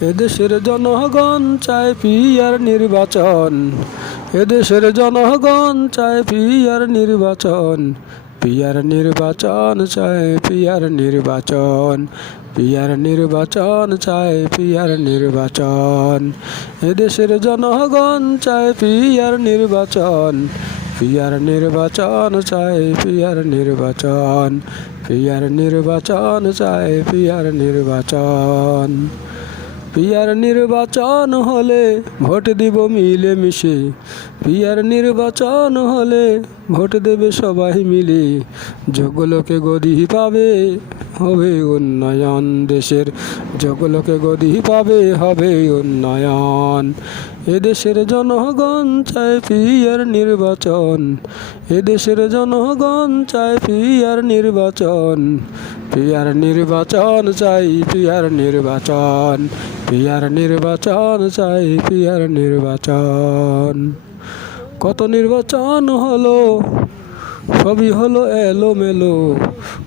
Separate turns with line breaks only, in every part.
এদেশের জনগণ চায় পিয়ার নির্বাচন। এদেশের জনগণ চায় পিয়ার নির্বাচন। পিয়ার নির্বাচন চায় পিয়ার নির্বাচন। পিয়ার নির্বাচন চায় পিয়ার নির্বাচন। এদেশের জনগণ চায় পিয়ার নির্বাচন। পিয়ার নির্বাচন চায় পিয়ার নির্বাচন। পিয়ার নির্বাচন চায় পিয়ার নির্বাচন। পিয়ার নির্বাচন হলে ভোট দিব মিলে মিশে পিয়ার নির্বাচন হলে ভোট দেবে সবাই মিলে। যোগ্যলোকে গদি পাবে হবে উন্নয়ন দেশের। যোগ্যলোকে গদি পাবে হবে উন্নয়ন। এদেশের জনগণ চায় পিয়ার নির্বাচন। এদেশের জনগণ চায় পিয়ার নির্বাচন। পিয়ার নির্বাচন চাই পিয়ার নির্বাচন। পিয়ার নির্বাচন চাই পিয়ার নির্বাচন। কত নির্বাচন হলো? সবই হলো এলো মেলো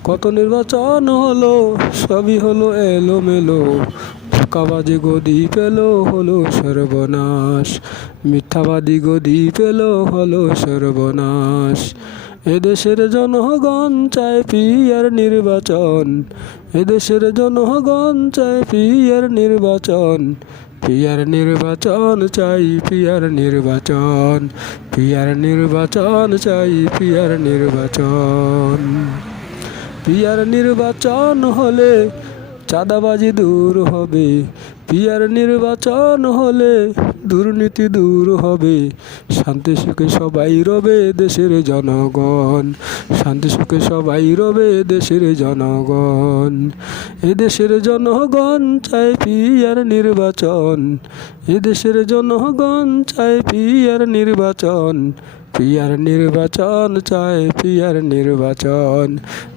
কত নির্বাচন হলো? সবই হলো এলো মেলো ধোকাবাজি গদি পেল, হলো সর্বনাশ। মিথ্যাবাদী গদি পেল, হলো সর্বনাশ। এদেশের জনগণ চায় পিয়ার নির্বাচন। এদেশের জনগণ চায় পিয়ার নির্বাচন। পিয়ার নির্বাচন চাই, পিয়ার নির্বাচন পিয়ার নির্বাচন চাই, পিয়ার নির্বাচন। পিয়ার নির্বাচন হলে চাঁদাবাজি দূর হবে পিয়ার নির্বাচন হলে দুর্নীতি দূর হবে। শান্তি সুখে সবাই রবে দেশের জনগণ। শান্তি সুখে সবাই রবে দেশের জনগণ। এদেশের জনগণ চায় পিয়ার নির্বাচন। এদেশের জনগণ চায় পিয়ার নির্বাচন। পিয়ার নির্বাচন চায়, পিয়ার নির্বাচন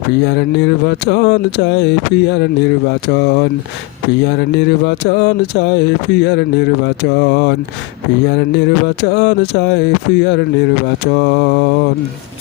পিয়ার নির্বাচন চায়, পিয়ার নির্বাচন পিয়ার নির্বাচন চায়, পিয়ার নির্বাচন পিয়ার নির্বাচন চায়, পিয়ার নির্বাচন।